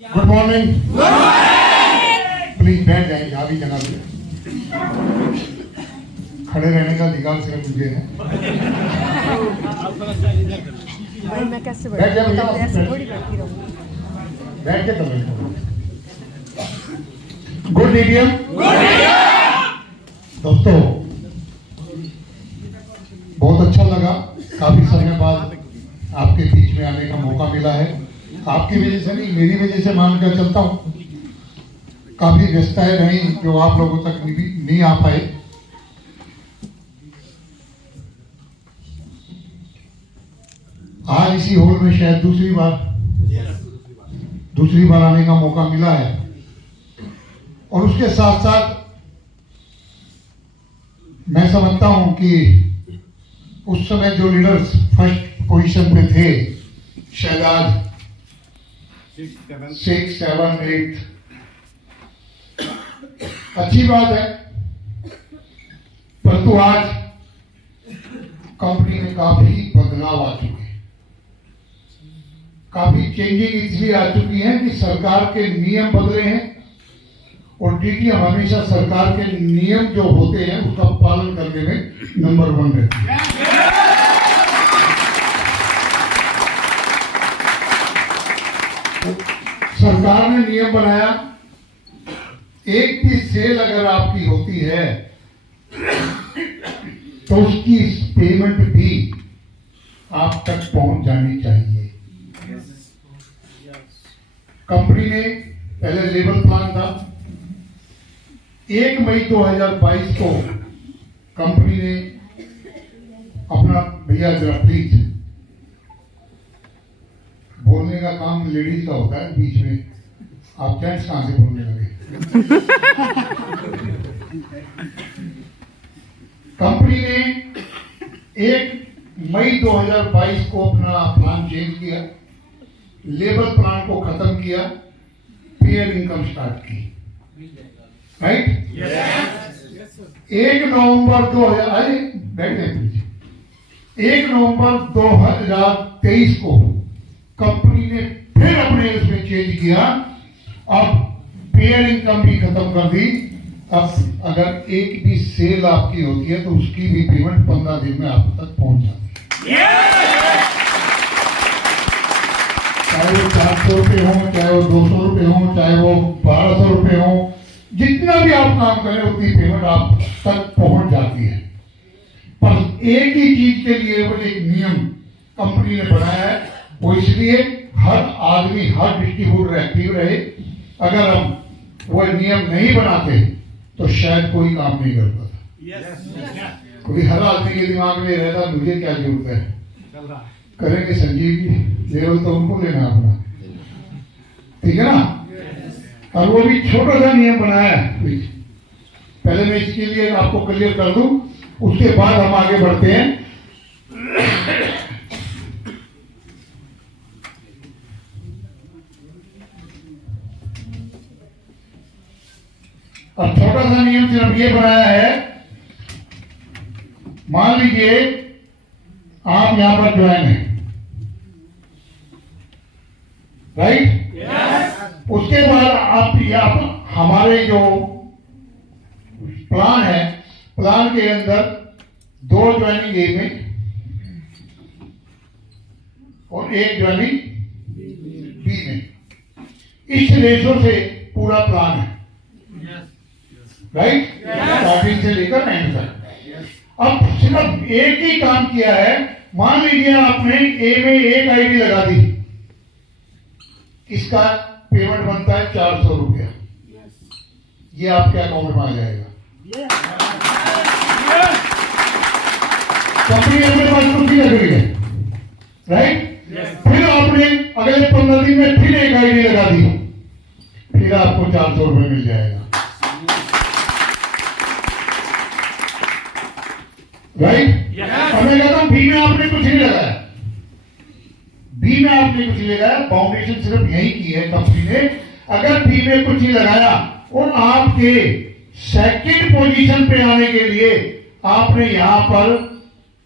Good morning. Please बैठ जाएंगे, आप ही जनाब। खड़े रहने का अधिकार सिर्फ मुझे है। भाई मैं कैसे बैठ जाओ, बताओ, ऐसे थोड़ी बैठी रहूं। बैठ के कर लेते। गुड इवनिंग दोस्तों, बहुत अच्छा लगा। काफी समय बाद आपके बीच में आने का मौका मिला है। आपकी वजह से नहीं, मेरी वजह से मान कर चलता हूँ। काफी व्यस्तताएं रही जो आप लोगों तक नहीं आ पाए। आज इसी हॉल में शायद दूसरी बार आने का मौका मिला है। और उसके साथ साथ मैं समझता हूं कि उस समय जो लीडर्स फर्स्ट पोजीशन पे थे, शायद आज 6, 7, 8 अच्छी बात है। परंतु आज कंपनी में काफी बदलाव आ चुके हैं। काफी चेंजिंग इसलिए आ चुकी है कि सरकार के नियम बदले हैं और डीटीएम हमेशा सरकार के नियम जो होते हैं उसका पालन करने में नंबर 1 रहती है। तो सरकार ने नियम बनाया, एक भी सेल अगर आपकी होती है तो उसकी पेमेंट भी आप तक पहुंच जानी चाहिए। कंपनी ने पहले लेबर प्लान था। 1 मई 2022 को कंपनी ने अपना, भैया जरा प्लीज, बोलने का काम लेडीज का होता है, बीच में आप जेंट्स कहां से बोलने लगे। कंपनी ने 1 मई 2022 को अपना प्लान चेंज किया, लेबर प्लान को खत्म किया, पेयर इनकम स्टार्ट की। राइट? 1 नवंबर 2023 को कंपनी ने फिर अपने उसमें चेंज किया। अब पेयर इनकम भी खत्म कर दी। अब अगर एक भी सेल आपकी होती है तो उसकी भी पेमेंट 15 दिन में आप तक पहुंच जाती है। चाहे वो 400 रुपये हो, चाहे वो 200 रुपये हो, चाहे वो 1200 रुपये हो, जितना भी आप काम करें उतनी पेमेंट आप तक पहुंच जाती है। पर एक ही चीज के लिए वो एक नियम कंपनी ने बनाया है, वो इसलिए हर आदमी, हर डिस्ट्रीब्यूटर एक्टिव रहे। अगर हम वो नियम नहीं बनाते तो शायद कोई काम नहीं कर पाता। क्योंकि हर आदमी के दिमाग में रहता मुझे क्या जरूरत है, करेंगे संजीव जी, लेवल तो उनको लेना अपना, ठीक है ना। और वो भी छोटा सा नियम बनाया है। पहले मैं इसके लिए आपको क्लियर कर दूं, उसके बाद हम आगे बढ़ते हैं। अब छोटा सा नियम सिर्फ ये बनाया है, मान लीजिए आप यहां पर ज्वाइन है, राइट? उसके बाद आप हमारे जो प्लान है, प्लान के अंदर 2 ज्वाइनिंग ए में और 1 ज्वाइनिंग बी में, इस रेशो से पूरा प्लान है, राइट? स्टार्टिंग से लेकर एंड तक। अब सिर्फ एक ही काम किया है। मान लीजिए आपने ए में 1 आईडी लगा दी, इसका पेमेंट बनता है 400 रुपया। ये आपके अकाउंट में आ जाएगा। कंपनी अपने पास कुछ नहीं रख रही है, राइट? फिर आपने अगले 15 दिन में फिर 1 आईडी लगा दी, फिर आपको 400 रुपये मिल जाएगा, राइट? और मैं कहता हूं बी में आपने कुछ नहीं लगाया, बी में आपने कुछ नहीं लगाया। फाउंडेशन सिर्फ यही की है कंपनी ने। अगर बी में कुछ नहीं लगाया और आपके सेकंड पोजीशन पे आने के लिए आपने यहां पर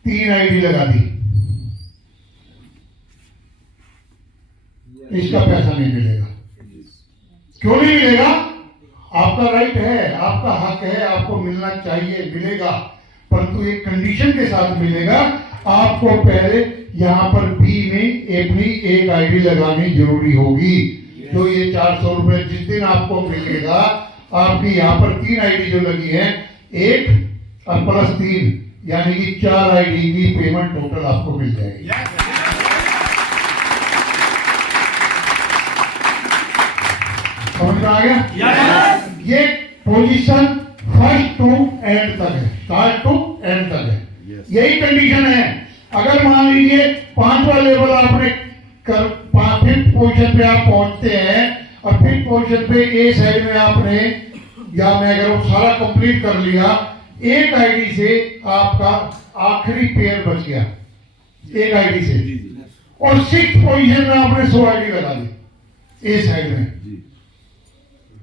3 आईडी लगा दी, इसका पैसा नहीं मिलेगा। क्यों नहीं मिलेगा? आपका राइट है, आपका हक है, आपको मिलना चाहिए, मिलेगा, परंतु एक कंडीशन के साथ मिलेगा। आपको पहले यहाँ पर बी में अपनी एक आईडी लगानी जरूरी होगी। तो ये 400 रुपए जिस दिन आपको मिलेगा, आपकी यहाँ पर 3 आईडी जो लगी है, 1 और प्लस 3 यानी कि 4 आईडी की पेमेंट टोटल आपको मिल जाएगी। समझ में आ गया? ये पोजीशन फर्स्ट टू एंड तक है, स्टार्ट टू एंड तक है। यही कंडीशन है। अगर मान लीजिए 5वां लेवल आपने कर 5th पोजीशन पे आप पहुंचते हैं और 5th पोजीशन पे ए साइड में आपने या मैं अगर वो सारा कंप्लीट कर लिया, एक आईडी से आपका आखिरी पेयर बच गया, एक आईडी से, और 6th पोजीशन में आपने 100 आईडी लगा दी ए साइड में।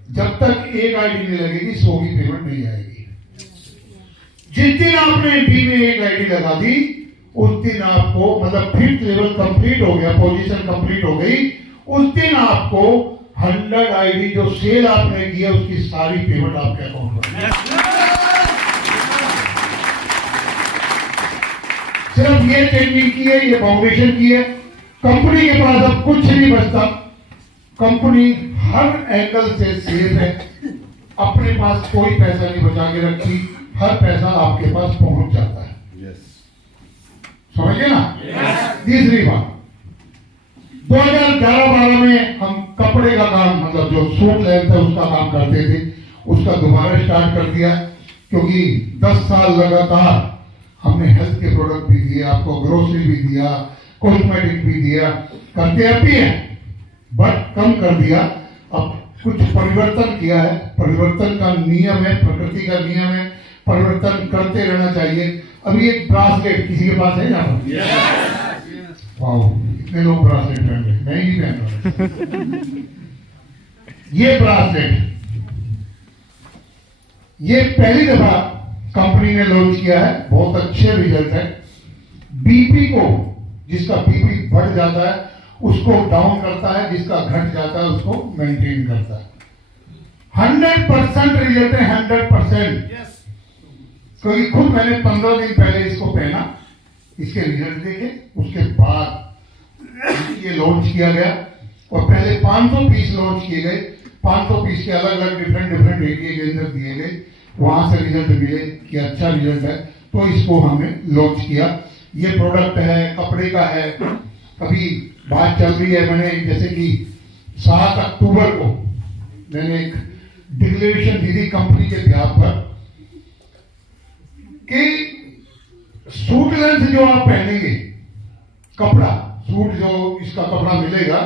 जब तक एक आईडी नहीं लगेगी 100 की पेमेंट नहीं आएगी। जिस दिन आपने बी में एक आईडी लगा दी, उस दिन आपको मतलब 5th लेवल कंप्लीट हो गया, पोजीशन कंप्लीट हो गई, उस दिन आपको 100 आईडी जो सेल आपने किया उसकी सारी पेमेंट आपके अकाउंट में। सिर्फ ये ट्रेनिंग की है, ये फाउंडेशन की है। कंपनी के पास अब कुछ नहीं बचता। कंपनी हर एंगल से सेफ है, अपने पास कोई पैसा नहीं बचा के रखी, हर पैसा आपके पास पहुंच जाता है। समझिए ना? तीसरी बात, 2011-12 में हम कपड़े का काम मतलब जो सूट लेंथ है उसका काम करते थे, उसका दोबारा स्टार्ट कर दिया, क्योंकि 10 साल लगातार हमने हेल्थ के प्रोडक्ट भी दिए, आपको ग्रोसरी भी दिया, कॉस्मेटिक भी दिया, करते अब भी हैं, बट कम कर दिया। अब कुछ परिवर्तन किया है, परिवर्तन का नियम है, प्रकृति का नियम है, परिवर्तन करते रहना चाहिए। अभी एक ब्रासलेट किसी के पास है यहाँ पर? वाओ, इतने लोग ब्रासलेट पहन रहे, मैं ही नहीं पहन रहा। ये ब्रासलेट ये पहली दफा कंपनी ने लॉन्च किया है, बहुत अच्छे रिजल्ट है। बीपी को, जिसका बीपी बढ़ जाता है उसको डाउन करता है, जिसका घट जाता है उसको मेंटेन करता है। 100% रिजल्ट है, 100%। क्योंकि खुद मैंने 15 दिन पहले इसको पहना, इसके रिजल्ट देखे, उसके बाद ये लॉन्च किया गया और पहले 500 पीस लॉन्च किए गए, 500 पीस के अलग अलग डिफरेंट एरिया के अंदर दिए गए, वहां से रिजल्ट मिले कि अच्छा रिजल्ट है, तो इसको हमने लॉन्च किया। ये प्रोडक्ट है, कपड़े का है। अभी बात चल रही है, मैंने जैसे कि 7 अक्टूबर को मैंने एक डिक्लेरेशन दी थी कंपनी के बिहाफ पर कि सूट लेंथ जो आप पहनेंगे, कपड़ा सूट जो इसका कपड़ा मिलेगा,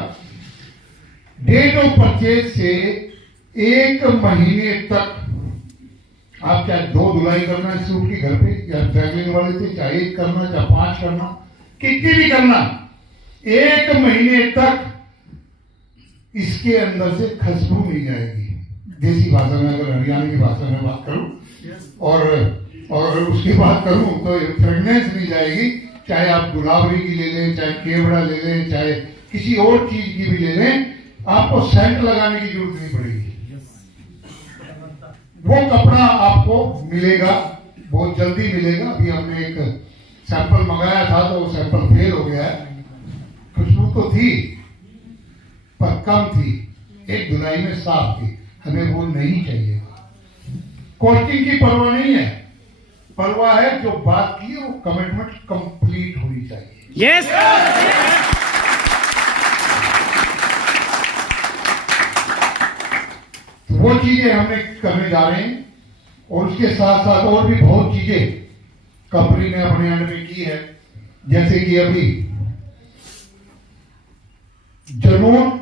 डेट ऑफ परचेज से 1 महीने तक आप चाहे 2 धुलाई करना है सूट की घर पे या ट्रैवलिंग वाले से, चाहे 1 करना चाहे 5 करना, कितनी भी करना, 1 महीने तक इसके अंदर से खुशबू नहीं जाएगी। देसी भाषा में, अगर हरियाणा की भाषा में बात करूं और उसकी बात करूं तो फ्रेगनेंस नहीं जाएगी। चाहे आप गुलाबरी की ले लें, चाहे केवड़ा ले लें, चाहे किसी और चीज की भी ले लें, आपको सेंट लगाने की जरूरत नहीं पड़ेगी। वो कपड़ा आपको मिलेगा, बहुत जल्दी मिलेगा। अभी हमने एक सैंपल मंगाया था तो वो सैंपल फेल हो गया है। खुशबू तो थी पर कम थी, एक धुलाई में साफ थी, हमें वो नहीं चाहिए। कॉस्टिंग की परवाह नहीं है, परवाह है जो बात की है वो कमिटमेंट कंप्लीट होनी चाहिए। यस तो वो चीजें हमें करने जा रहे हैं और उसके साथ साथ और भी बहुत चीजें कंपनी ने अपने अंडर में की है। जैसे कि अभी जुनून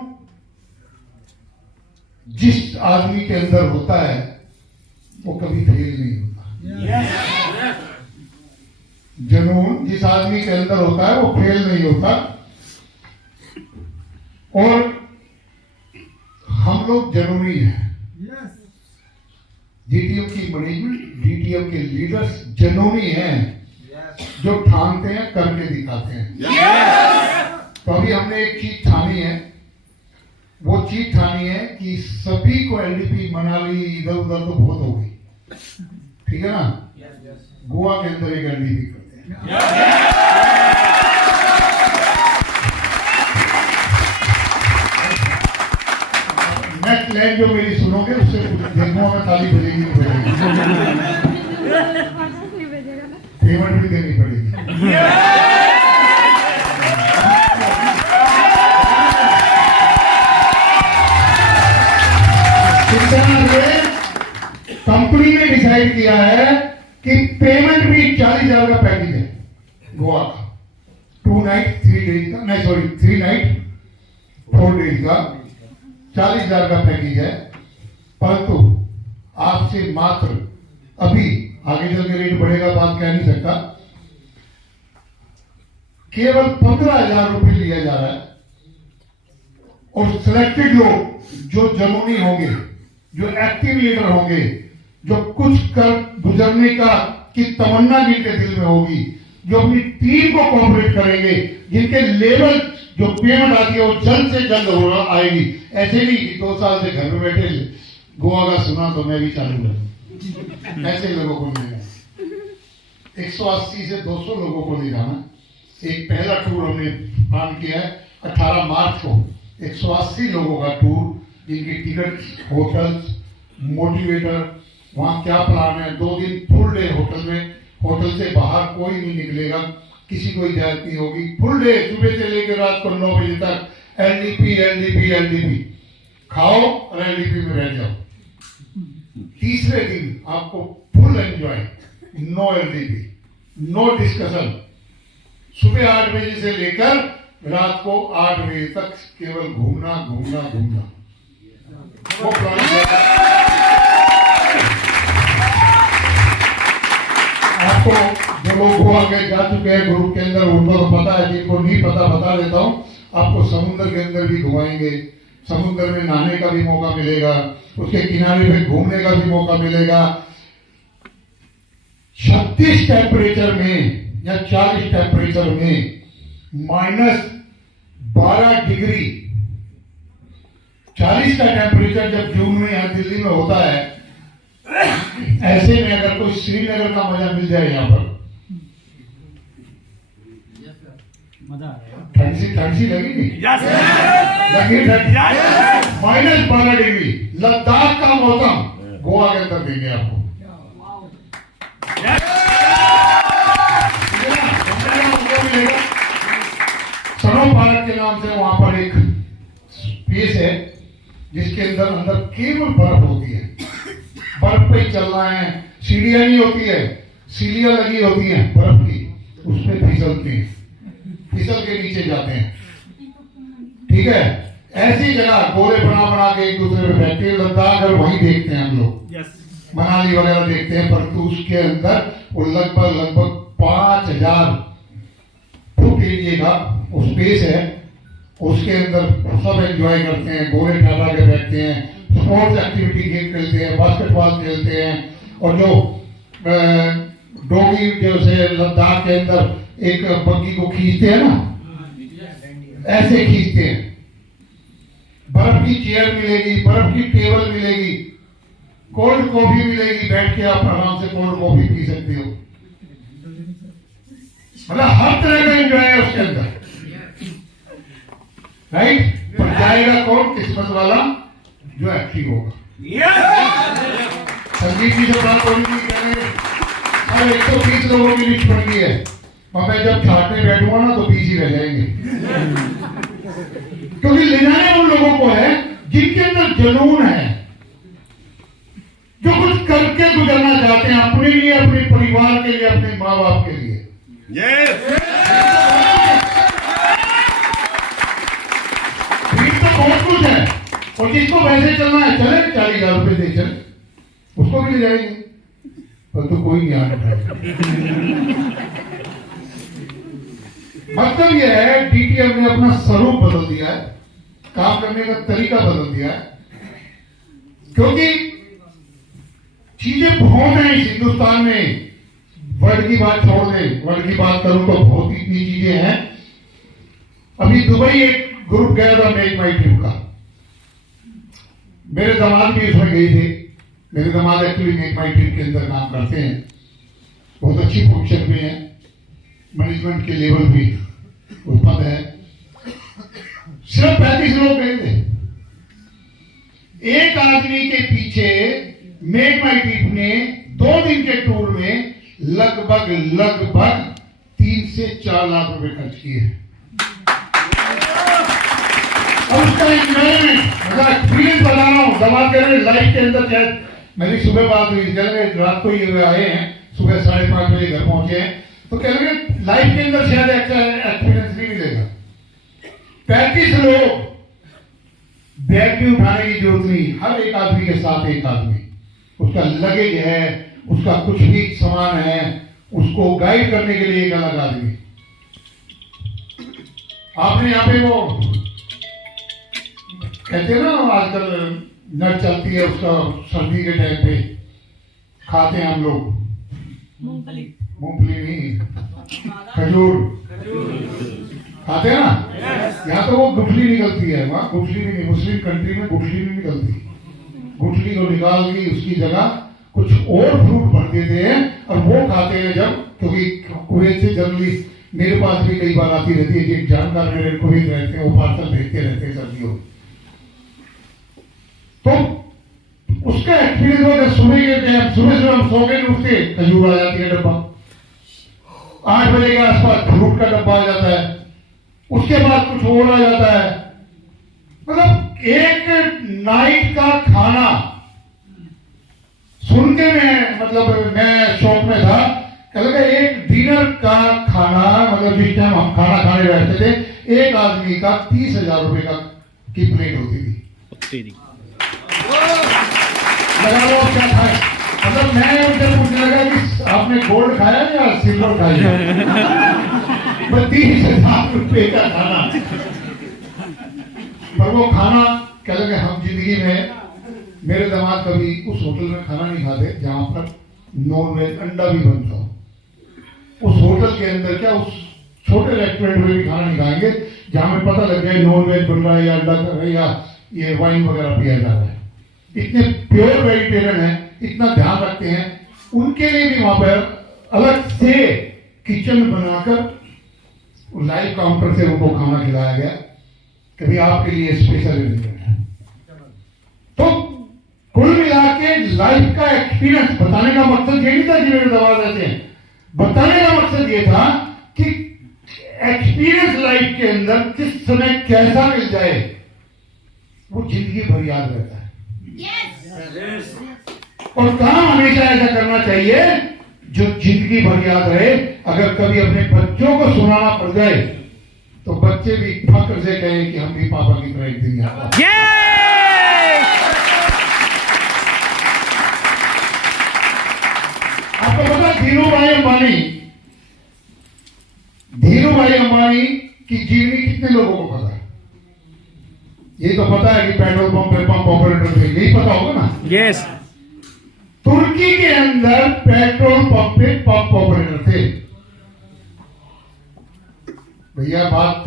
जिस आदमी के अंदर होता है वो कभी फेल नहीं होता। जुनून जिस आदमी के अंदर होता है वो फेल नहीं होता। और हम लोग जुनूनी हैं। डीटीएम की मैनेजमेंट, डीटीएम के लीडर्स जुनूनी हैं, जो ठानते हैं करके दिखाते हैं। तो अभी हमने एक चीज ठानी है, वो चीज ठानी है कि सभी को एलडीपी मनाली इधर उधर तो बहुत होगी, ठीक है ना। गोवा के अंदर एक एलडीपी करते हैं। नेक्स्ट लाइन जो मेरी सुनोगे उससे देखो हमें ताली बजेगी नहीं बजेगी, पेमेंट भी देनी पड़ेगी। कंपनी ने डिसाइड किया है कि पेमेंट भी 40,000 का पैकेज है गोवा का, 2 नाइट 3 डेज का, नहीं सॉरी 3 नाइट 4 डेज का 40,000 का पैकेज है। परंतु आपसे मात्र अभी आगे चल के रेट बढ़ेगा, बात कह नहीं सकता, केवल 15,000 रुपये लिया जा रहा है। और सिलेक्टेड लोग जो जनूनी होंगे, जो एक्टिव लीडर होंगे, जो कुछ कर गुजरने का की तमन्ना जिनके दिल में होगी, जो अपनी टीम को कोऑपरेट करेंगे, जिनके लेवल जो पेमेंट आती है वो जल्द से जल्द होना आएगी। ऐसे नहीं कि 2 साल से घर में बैठे गोवा का सुना तो मैं भी चालू करूं, ऐसे लोगों को नहीं जाना। 180 से 200 लोगों को ले जाना। एक पहला टूर हमने प्लान किया है 18 मार्च को, 180 लोगों का टूर, जिनकी टिकट, होटल्स, मोटिवेटर, वहां क्या प्लान है, 2 दिन फुल डे होटल में, होटल से बाहर कोई नहीं निकलेगा, किसी को इजाजत नहीं होगी, फुल डे सुबह से लेकर रात को 9 बजे तक एलडीपी एलडीपी एलडीपी, खाओ और एलडीपी में रह जाओ। तीसरे दिन आपको full enjoy, no LDP, no discussion, सुबह 8 बजे से लेकर रात को 8 बजे तक केवल घूमना घूमना घूमना। वो आपको जो लोग गोवा के जा चुके हैं ग्रुप के अंदर उनको तो पता है, जिनको नहीं पता बता देता हूं। आपको समुद्र के अंदर भी घुमाएंगे, समुद्र में नहाने का भी मौका मिलेगा, उसके किनारे पे घूमने का भी मौका मिलेगा। 36 टेम्परेचर में या 40 टेम्परेचर में -12 डिग्री, 40 का टेम्परेचर जब जून में यहाँ दिल्ली में होता है, ऐसे में अगर कोई श्रीनगर का मजा मिल जाए यहाँ पर, ठंड सी लगेगी, लगी ठंड, -12 डिग्री लद्दाख का मौसम गोवा के अंदर देंगे आपको। सनो पार्क के नाम से वहां पर एक स्पेस है जिसके अंदर केवल बर्फ होती है, बर्फ पे चलना है, सीढ़ियां नहीं होती है, सीढ़ियां लगी होती हैं बर्फ की, उसमें फिसलते हैं, फिसल के नीचे जाते हैं, ठीक है। ऐसी जगह गोले बना बना के एक दूसरे पे बैठते हैं, लद्दाख और वहीं देखते हैं हम लोग, मनाली वगैरह देखते हैं, परंतु उसके अंदर वो लगभग 5,000 फुट एरिया का वो स्पेस है, उसके अंदर सब एंजॉय करते हैं, गोले ठहरा के बैठते हैं, स्पोर्ट्स एक्टिविटी गेम खेलते हैं, बास्केटबॉल खेलते हैं, और जो डोगी जैसे लद्दाख के अंदर एक बग्गी को खींचते हैं ना, ऐसे खींचते हैं। बर्फ की चेयर मिलेगी, बर्फ की टेबल मिलेगी, कोल्ड कॉफी मिलेगी, बैठ के आप आराम से कोल्ड कॉफी पी सकते हो, मतलब हर तरह का एंजॉय है उसके अंदर, राइट। पर जाएगा कौन? किस्मत वाला जो एक्टिव होगा। संगीत की जो बात हो रही थी, कह 120 लोगों की लिस्ट बन गई है, और मैं जब छाटने बैठूंगा ना तो 20 ही रह जाएंगे, क्योंकि ले जाने उन लोगों को है जिनके अंदर जुनून है, जो कुछ करके गुजरना चाहते हैं अपने लिए, अपने परिवार के लिए, अपने माँ बाप के लिए। बहुत कुछ है, और जिसको वैसे चलना है चले, 40,000 रुपए दे चले, उसको भी ले जाएंगे, पर तो कोई नहीं आना पाएगा। मतलब यह है डीटीएम ने अपना स्वरूप बदल दिया है, काम करने का तरीका बदल दिया है, क्योंकि चीजें बहुत हैं इस हिंदुस्तान में। वर्ल्ड की बात छोड़ दें, वर्ल्ड की बात करूं तो बहुत इतनी चीजें हैं। अभी दुबई एक ग्रुप गया था मेक माई ट्रिप का, मेरे दामाद भी उसमें गए थे। मेरे दामाद एक्चुअली मेक माई ट्रिप के अंदर काम करते हैं, बहुत अच्छी पोजीशन पे हैं, मैनेजमेंट के लेवल भी वो पद है। सिर्फ 35 लोग गए थे। एक आदमी के पीछे मेक माई ट्रिप ने 2 दिन के टूर में लगभग 3 से 4 लाख रुपए खर्च किए। और उसका एंजॉयमेंट मतलब एक्सपीरियंस बता रहा हूँ। दमाद के लाइफ के अंदर शायद मेरी सुबह बात हुई, कह रहे रात को ये आए हैं, सुबह 5:30 बजे घर पहुंचे हैं, तो कह रहे लाइफ के अंदर शायद एक्सपीरियंस नहीं मिलेगा। 35 लोग, बैग भी उठाने की जरूरत नहीं, हर एक आदमी के साथ एक आदमी, उसका लगेज है, उसका कुछ भी सामान है, उसको गाइड करने के लिए एक अलग आदमी। आपने यहाँ पे वो कहते हैं ना आजकल नट चलती है, उसका सर्दी के टाइम पे खाते हैं हम लोग, मूंगफली नहीं, खजूर खाते हैं ना। यहाँ तो वो गुठली निकलती है, वहाँ गुठली नहीं, मुस्लिम कंट्री में गुठली नहीं निकलती। गुठली को निकाल के उसकी जगह कुछ और फ्रूट भर देते हैं और वो खाते हैं जब, क्योंकि कुवैत से जनरली मेरे पास भी कई बार आती रहती है, एक जानकार मेरे कुवैत रहते हैं, वो पार्सल भेजते रहते हैं सर्दियों। तो उसका एक्सपीरियंस होगा, सुबह हम सो के उठते खजूर आ जाती है डब्बा, 8 बजे के आसपास फ्रूट का डब्बा आ जाता है, उसके बाद कुछ और आ जाता है। मतलब एक नाइट का खाना सुन के मैं शॉप में था, कल एक डिनर का खाना, मतलब जिस टाइम हम खाना खाने बैठते थे, एक आदमी का 30,000 रुपए का की प्लेट होती थी। लगा लो क्या खाए, मतलब मैं उनसे पूछने लगा कि आपने गोल्ड खाया या सिल्वर खाया? 30,000 रुपए का खाना। पर वो खाना कह लगे हम जिंदगी में, मेरे दामाद कभी उस होटल में खाना नहीं खाते जहां पर नॉन वेज अंडा भी बनता हो। उस होटल के अंदर क्या, उस छोटे रेस्टोरेंट में भी खाना नहीं खाएंगे जहां में पता लग जाए नॉन वेज बन रहा है या अंडा कर रहा है या ये वाइन वगैरह पिया जा रहा है। इतने प्योर वेजिटेरियन है, इतना ध्यान रखते हैं, उनके लिए भी वहां पर अलग से किचन बनाकर लाइव काउंटर से उनको खाना खिलाया गया, कभी आपके लिए स्पेशल अरेंजमेंट है। तो कुल मिला के लाइफ का एक्सपीरियंस बताने का मकसद ये नहीं था कि मेरे दबा रहते हैं, बताने का मकसद ये था कि एक्सपीरियंस लाइफ के अंदर किस समय कैसा मिल जाए वो जिंदगी भर याद रहता है। और काम हमेशा ऐसा करना चाहिए जो जिंदगी भर याद रहे। अगर कभी अपने बच्चों को सुनाना पड़ जाए तो बच्चे भी फक्र से कहें कि हम भी पापा की तरह एक दिन याद आते। आपको पता धीरू भाई अंबानी की जीवनी कितने लोगों को पता है? ये तो पता है कि पेट्रोल पंप पे पंप ऑपरेटर थे, यही पता होगा ना? यस। तुर्की के अंदर पेट्रोल पंप पे पंप ऑपरेटर थे। भैया बात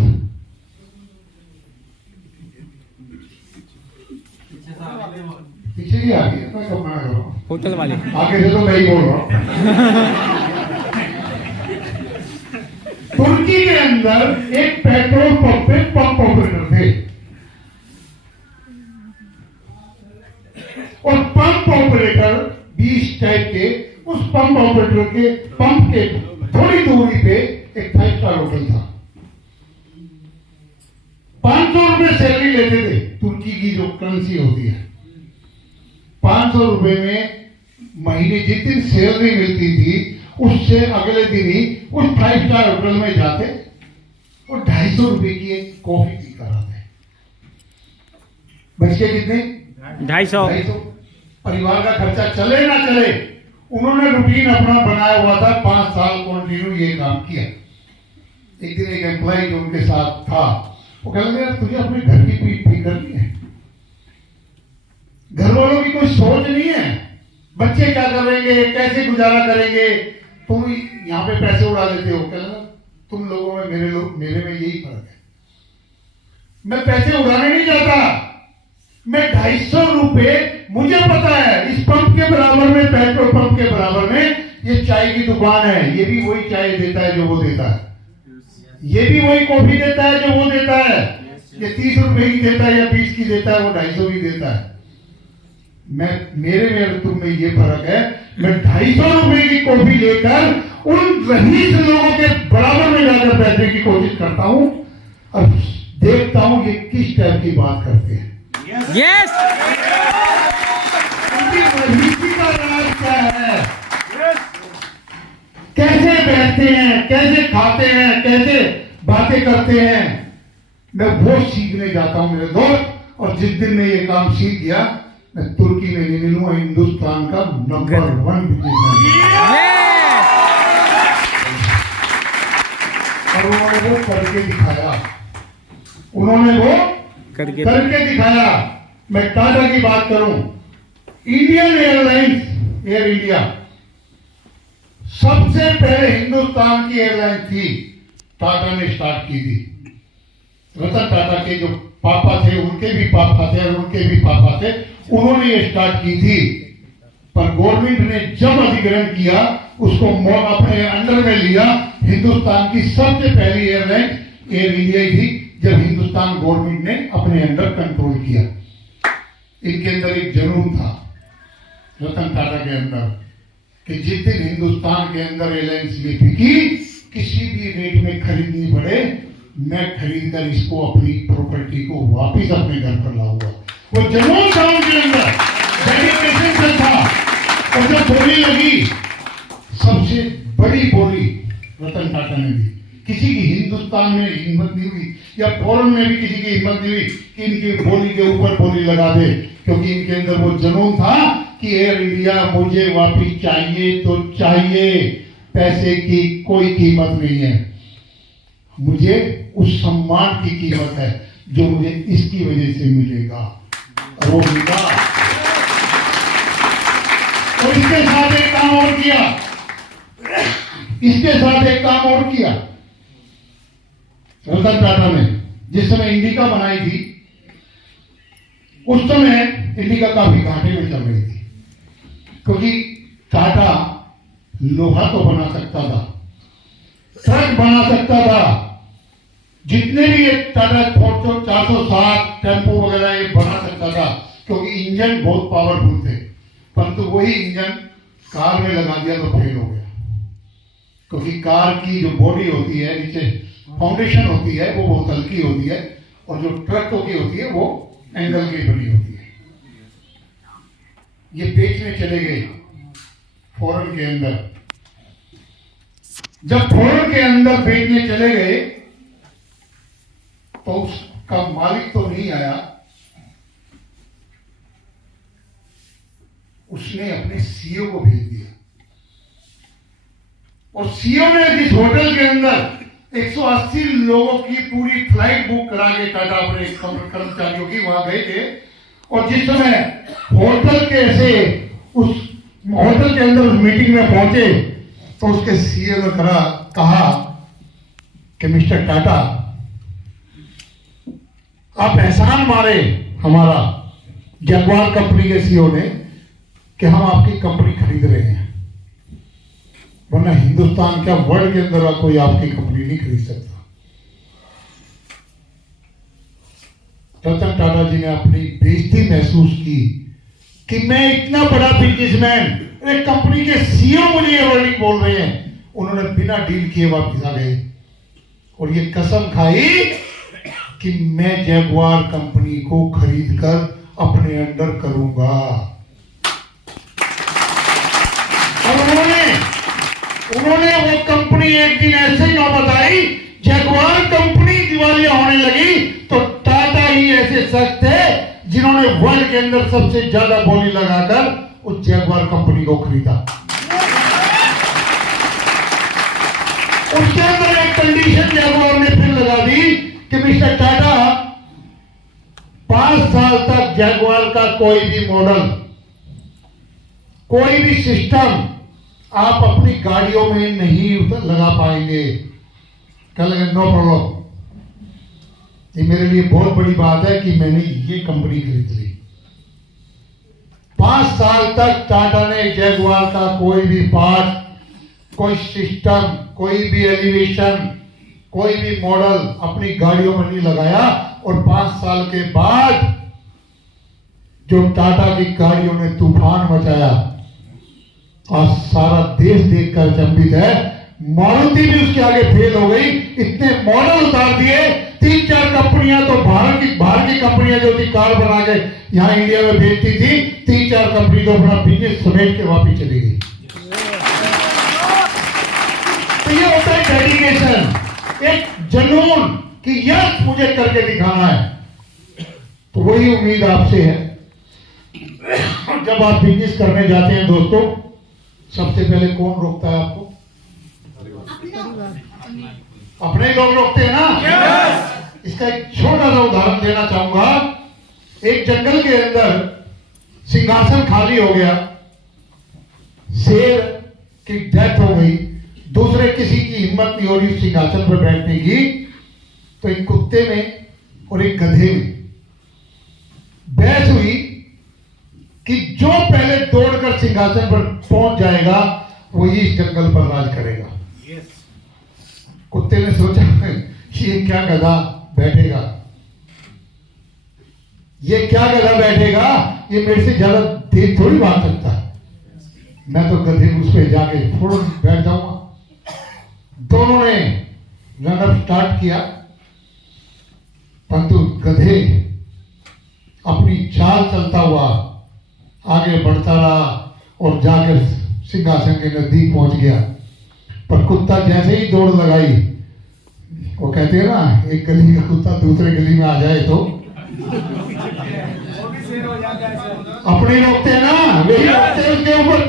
पीछे ही आ गई है, मैं कब मना कर रहा हूँ, होटल वाले आगे से तो मैं ही बोल रहा हूँ। तुर्की के अंदर एक पेट्रोल पंप पे पंप ऑपरेटर थे और पंप ऑपरेटर 20 टाइप के, उस पंप ऑपरेटर के पंप के थोड़ी दूरी पे एक 5 स्टार होटल था। 500 रुपए सैलरी लेते थे, तुर्की की जो करेंसी होती है। 500 रुपए में महीने जितनी सैलरी मिलती थी उससे अगले दिन ही उस 5 स्टार होटल में जाते और 250 रुपए की एक कॉफी पी कर आते। बच के कितने? 250। परिवार का खर्चा चले ना चले, उन्होंने रूटीन अपना बनाया हुआ था। 5 साल कंटिन्यू ये काम किया। एक दिन एक एम्प्लॉय जो उनके साथ था वो कह रहे यार तुझे अपने घर की फिक्र नहीं है, घर वालों की कोई सोच नहीं है, बच्चे क्या करेंगे, कैसे गुजारा करेंगे, तुम यहाँ पे पैसे उड़ा देते हो। कह रहे तुम लोगों में मेरे में यही फर्क है। मैं पैसे उड़ाने नहीं जाता, मैं 250 रुपए, मुझे पता है इस पंप के बराबर में, पेट्रोल पंप के बराबर में ये चाय की दुकान है, ये भी वही चाय देता है जो वो देता है, ये भी वही कॉफी देता है जो वो देता है, ये 30 रुपए की देता है या 20 की देता है, वो 250 की देता है। मेरे में तुम में ये फर्क है, मैं 250 रुपए की कॉफी लेकर उन रईस लोगों के बराबर में जाकर बैठने की कोशिश करता हूं और देखता हूं ये किस टाइप की बात करते हैं। यस उनकी रईसी का राज क्या है, कैसे बैठते हैं, कैसे खाते हैं, कैसे बातें करते हैं, मैं वो सीखने जाता हूं मेरे दोस्त। और जिस दिन मैं ये काम सीख गया, मैं तुर्की में नहीं मिलूंगा, हिंदुस्तान का नंबर 1 बिजनेसमैन। और उन्होंने वो करके दिखाया, उन्होंने वो करके दिखाया। मैं टाटा की बात करूं, इंडियन एयरलाइंस, एयर इंडिया सबसे पहले हिंदुस्तान की एयरलाइन थी, टाटा ने स्टार्ट की थी। रतन टाटा के जो पापा थे, उनके भी पापा थे और उनके भी पापा थे, उन्होंने ये स्टार्ट की थी। पर गवर्नमेंट ने जब अधिग्रहण किया, उसको अपने अंडर में लिया। हिंदुस्तान की सबसे पहली एयरलाइन एयर इंडिया ही थी, जब हिंदुस्तान गवर्नमेंट ने अपने अंडर कंट्रोल किया। इनके अंदर एक जुनून था रतन टाटा के अंदर कि जिस दिन हिंदुस्तान के अंदर एयरलाइंस में बिकी, किसी भी रेट में खरीदनी पड़े, मैं खरीद कर इसको अपनी प्रॉपर्टी को वापस अपने घर पर लाऊंगा। वो जुनून था उनके अंदर, डेडिकेशन था। और जब बोली लगी, सबसे बड़ी बोली रतन टाटा ने दी। किसी की हिंदुस्तान में हिम्मत नहीं हुई या फॉरेन में भी किसी की हिम्मत नहीं हुई कि इनकी बोली के ऊपर बोली लगा दे, क्योंकि इनके अंदर वो जुनून था कि एयर इंडिया मुझे वापस चाहिए तो चाहिए, पैसे की कोई कीमत नहीं है, मुझे उस सम्मान की कीमत है जो मुझे इसकी वजह से मिलेगा, और वो मिला। और इसके साथ एक काम और किया, इसके साथ एक काम और किया रतन टाटा ने। जिस समय इंडिका बनाई थी, उस समय इंडिका काफी घाटे में चल रही थी, क्योंकि टाटा लोहा तो बना सकता था, ट्रक बना सकता था, जितने भी एक टाटा 407 टेम्पो वगैरह ये बना सकता था, क्योंकि इंजन बहुत पावरफुल थे। परंतु वही इंजन कार में लगा दिया तो फेल हो गया, क्योंकि कार की जो बॉडी होती है, नीचे फाउंडेशन होती है, वो बहुत हल्की होती है, और जो ट्रकों की होती है वो एंगल की बनी होती है। ये बेचने चले गए फॉरेन के अंदर। जब फॉरेन के अंदर बेचने चले गए तो उसका मालिक तो नहीं आया, उसने अपने सीईओ को भेज दिया। और सीईओ ने जिस होटल के अंदर 180 लोगों की पूरी फ्लाइट बुक करा के टाटा अपने कर्मचारियों की वहां गए थे, और जिस समय होटल के से उस होटल के अंदर उस मीटिंग में पहुंचे तो उसके सीईओ ने कहा कि मिस्टर टाटा, आप एहसान मारे हमारा, जगवार कंपनी के सीईओ ने, कि हम आपकी कंपनी खरीद रहे हैं, वरना हिंदुस्तान क्या वर्ल्ड के अंदर कोई आपकी कंपनी नहीं खरीद सकता। रतन टाटा जी ने अपनी बेइज्जती महसूस की कि मैं इतना बड़ा बिजनेसमैन, एक कंपनी के सीईओ मुझे ये वर्डिंग बोल रहे हैं। उन्होंने बिना डील किए वापस आ गए और ये कसम खाई कि मैं जगुआर कंपनी को खरीद कर अपने अंडर करूंगा। और उन्होंने वो कंपनी एक दिन ऐसे ही नौबत आई, जगुआर कंपनी दिवालिया होने लगी, तो टाटा ही ऐसे शख्स थे जिन्होंने वर्ल्ड के अंदर सबसे ज्यादा बोली लगाकर उस जगुआर कंपनी को खरीदा। उसके अंदर एक कंडीशन जगुआर ने फिर लगा दी कि मिस्टर टाटा, 5 साल तक जगुआर का कोई भी मॉडल, कोई भी सिस्टम आप अपनी गाड़ियों में नहीं लगा पाएंगे। क्या लगे? No problem. ये मेरे लिए बहुत बड़ी बात है कि मैंने ये कंपनी खरीद ली। 5 साल तक टाटा ने जैगुआर का कोई भी पार्ट, कोई सिस्टम, कोई भी एलिवेशन, कोई भी मॉडल अपनी गाड़ियों में नहीं लगाया। और 5 साल के बाद जो टाटा की गाड़ियों ने तूफान मचाया, आज सारा देश देखकर अचंभित है। मारुति भी उसके आगे फेल हो गई, इतने मॉडल उतार दिए। 3-4 कंपनियां तो बाहर की कंपनियां जो थी कार बना के यहां इंडिया में बेचती थी, 3-4 कंपनी तो अपना बिजनेस समेट के वापिस चली गई। तो ये होता है डेडिकेशन, एक जुनून कि यस मुझे करके दिखाना है। तो वही उम्मीद आपसे है। जब आप बिजनेस करने जाते हैं दोस्तों, सबसे पहले कौन रोकता है आपको? अपने ही लोग रोकते हैं ना। yes! इसका एक छोटा सा उदाहरण देना चाहूंगा। एक जंगल के अंदर सिंहासन खाली हो गया, शेर की डेथ हो गई, दूसरे किसी की हिम्मत नहीं हो रही सिंहासन पर बैठने की। तो एक कुत्ते में और एक गधे में बहस हुई कि जो पहले दौड़कर सिंहासन पर पहुंच जाएगा वही इस जंगल पर राज करेगा। कुत्ते ने सोचा ये क्या गधा बैठेगा, ये क्या गधा बैठेगा, ये मेरे से ज्यादा तेज थोड़ी भाग सकता है, मैं तो गधे उस पर जाके फौरन बैठ जाऊंगा। दोनों ने रनअप स्टार्ट किया, परंतु गधे अपनी चाल चलता हुआ आगे बढ़ता रहा और जाकर सिंहासन के नजदीक पहुंच गया। पर कुत्ता जैसे ही दौड़ लगाई, वो कहते हैं ना, एक गली का कुत्ता दूसरे गली में आ जाए तो अपने रोकते हैं ना, वही रोकते हैं उसके ऊपर।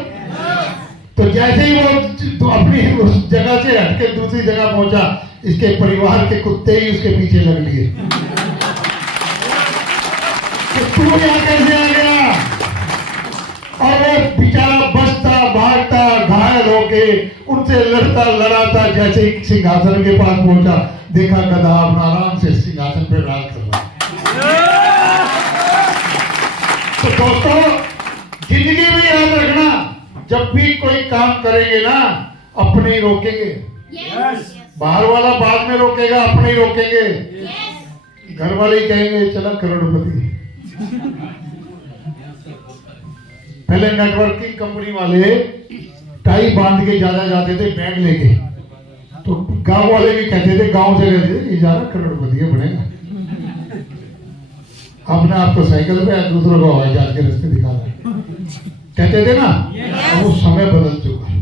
तो जैसे ही वो तो अपनी उस जगह से हटके दूसरी जगह पहुंचा, इसके परिवार के कुत्ते ही उसके पीछे लग लिए। तो तू यहाँ कैसे आ गया? और वो बेचारा बचता भागता घायल होके उनसे लड़ता लड़ाता जैसे ही सिंहासन के पास पहुंचा, देखा गधा अपना आराम से सिंहासन पर राज कर रहा। तो दोस्तों, जिंदगी में याद रखना, जब भी कोई काम करेंगे ना, अपने ही रोकेंगे। बाहर वाला बाद में रोकेगा, अपने ही रोकेंगे। घर वाले ही कहेंगे चला करोड़पति। पहले नेटवर्किंग कंपनी वाले टाई बांध के ज्यादा जाते थे बैग लेके, तो गांव वाले भी कहते थे, गांव से कहते थे ये जा रहा करोड़पति है बनेगा। अपने आप तो साइकिल पे, दूसरों को हवाई जहाज के रास्ते दिखा रहा है, कहते थे ना। वो समय बदल चुका है।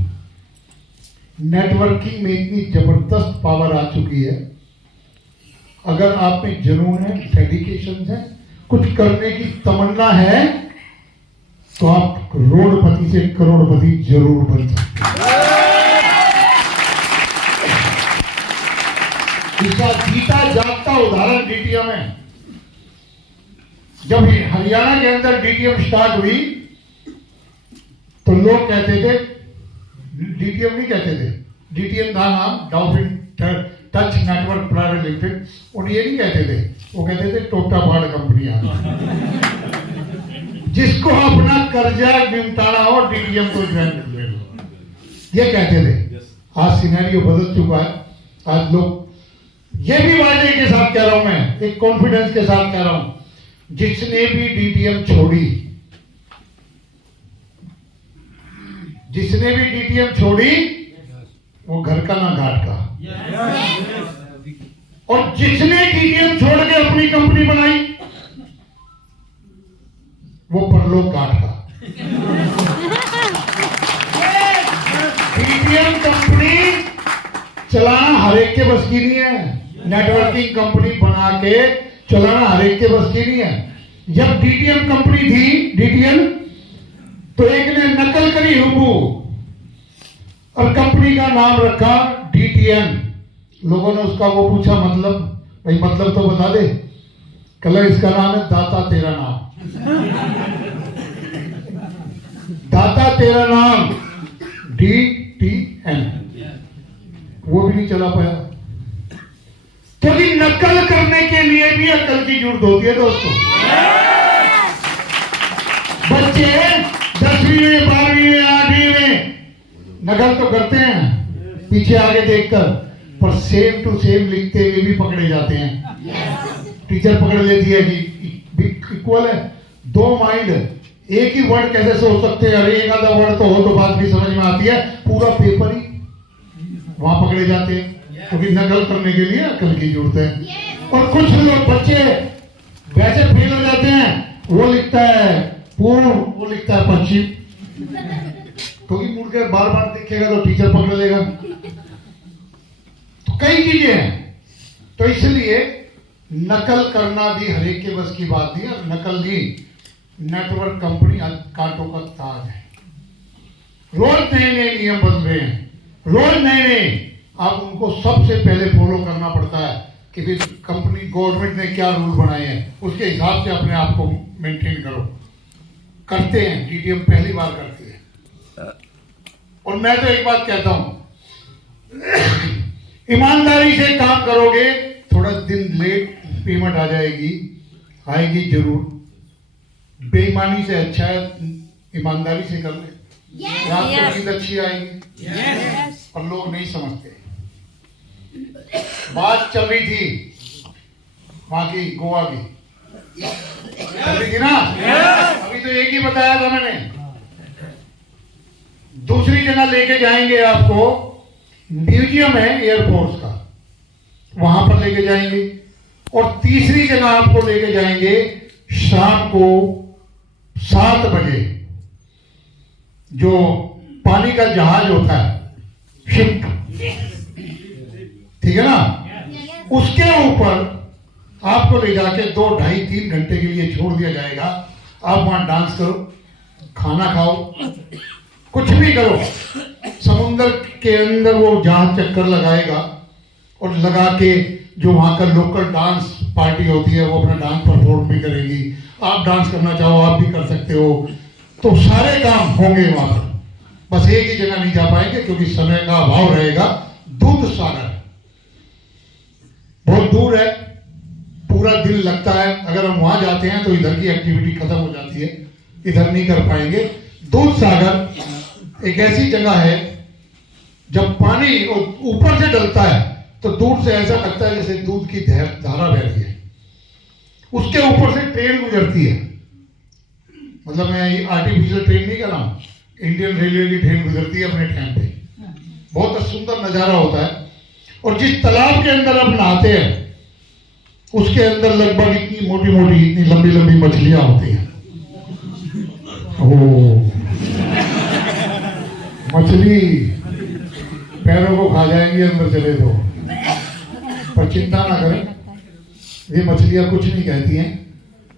नेटवर्किंग में इतनी जबरदस्त पावर आ चुकी है, अगर आप में जुनून है, डेडिकेशन है, कुछ करने की तमन्ना है, तो आप करोड़पति से करोड़पति जरूर बन सकते हैं। इसका जीता जागता उदाहरण डीटीएम है। जब हरियाणा के अंदर डीटीएम स्टार्ट हुई तो लोग कहते थे, डीटीएम नहीं कहते थे, डीटीएम था नाम, dolphin touch network private limited. और ये नहीं कहते थे, वो कहते थे टोटा बाड़ कंपनी आ जिसको अपना कर्जा निपटाना हो डीटीएम को ज्वाइन कर ले लो, ये कहते थे। आज सिनेरियो बदल चुका है। आज लोग, ये भी वादे के साथ कह रहा हूं मैं, एक कॉन्फिडेंस के साथ कह रहा हूं, जिसने भी डीटीएम छोड़ी, जिसने भी डीटीएम छोड़ी, वो घर का ना घाट का। और जिसने डीटीएम छोड़ के अपनी कंपनी बनाई, वो परलोक घाट का। डीटीएम कंपनी चलाना हर एक के बस की नहीं है। नेटवर्किंग कंपनी बना के चलाना हर एक के बस की नहीं है। जब डीटीएम कंपनी थी, डीटीएम, तो एक ने नकल करी हुबू और कंपनी का नाम रखा डीटीएम। लोगों ने उसका वो पूछा, मतलब भाई मतलब तो बता दे। कल इसका नाम है दाता तेरा नाम। दाता तेरा नाम, डीटीएम। वो भी नहीं चला पाया, क्योंकि नकल करने के लिए भी अकल की जरूरत होती है दोस्तों। बच्चे 10वीं में 12वीं में 8वीं में नकल तो करते हैं पीछे आगे देखकर, पर सेम टू सेम लिखते हुए भी पकड़े जाते हैं। टीचर पकड़ लेती है कि इक्वल है, दो माइंड एक ही वर्ड कैसे सोच सकते हैं, अरे एक आधा वर्ड तो हो तो बात भी समझ में आती है, पूरा पेपर ही वहां पकड़े जाते हैं, क्योंकि नकल करने के लिए अकल की जरूरत है। और कुछ लोग बच्चे वैसे फेल हो जाते हैं, वो लिखता है पूर्व, वो लिखता है पश्चिम, क्योंकि मुड़ के बार बार देखेगा तो टीचर पकड़ लेगा। तो कई चीजें हैं, तो इसलिए नकल करना भी हर एक के बस की बात नहीं है। नकल ही नेटवर्क कंपनी कांटों का ताज है। रोज नए नए नियम बन रहे हैं, रोज नए नए, आप उनको सबसे पहले फॉलो करना पड़ता है कि फिर कंपनी गवर्नमेंट ने क्या रूल बनाए हैं, उसके हिसाब से अपने आप को मेंटेन करो। करते हैं, डीडीएम पहली बार करती है। और मैं तो एक बात कहता हूं, ईमानदारी से काम करोगे, थोड़ा दिन लेट पेमेंट आ जाएगी, आएगी जरूर। बेईमानी से अच्छा है ईमानदारी से कर ले, रात को नींद अच्छी आएगी। और लोग नहीं समझते। बात चल रही थी वहां की, गोवा की चल रही थी ना, अभी तो एक ही बताया था मैंने। दूसरी जगह लेके जाएंगे आपको, म्यूजियम है एयरफोर्स का, वहां पर लेके जाएंगे। और तीसरी जगह आपको लेके जाएंगे शाम को 7 बजे, जो पानी का जहाज होता है, शिप, ठीक है ना, उसके ऊपर आपको ले जाके 2, 2.5, 3 घंटे के लिए छोड़ दिया जाएगा। आप वहां डांस करो, खाना खाओ, कुछ भी करो। समुद्र के अंदर वो जहाज चक्कर लगाएगा, और लगा के जो वहां का लोकल डांस पार्टी होती है वो अपना डांस परफॉर्म भी करेगी। आप डांस करना चाहो आप भी कर सकते हो। तो सारे काम होंगे वहां पर, बस एक ही जगह नहीं जा पाएंगे क्योंकि समय का अभाव रहेगा। दूध सागर बहुत दूर है, पूरा दिन लगता है। अगर हम वहां जाते हैं तो इधर की एक्टिविटी खत्म हो जाती है, इधर नहीं कर पाएंगे। दूध सागर एक ऐसी जगह है, जब पानी ऊपर से डलता है तो दूर से ऐसा लगता है जैसे दूध की धारा बह रही है। उसके ऊपर से ट्रेन गुजरती है, मतलब मैं आर्टिफिशियल ट्रेन नहीं कर रहा हूं, इंडियन रेलवे की ट्रेन गुजरती है अपने टाइम पे। बहुत सुंदर नजारा होता है। और जिस तालाब के अंदर आप नहाते हैं उसके अंदर लगभग इतनी मोटी मोटी, इतनी लंबी लंबी मछलियां होती हैं। ओ मछली पैरों को खा जाएंगे अंदर चले तो, पर चिंता ना करें, ये मछलियां कुछ नहीं कहती हैं,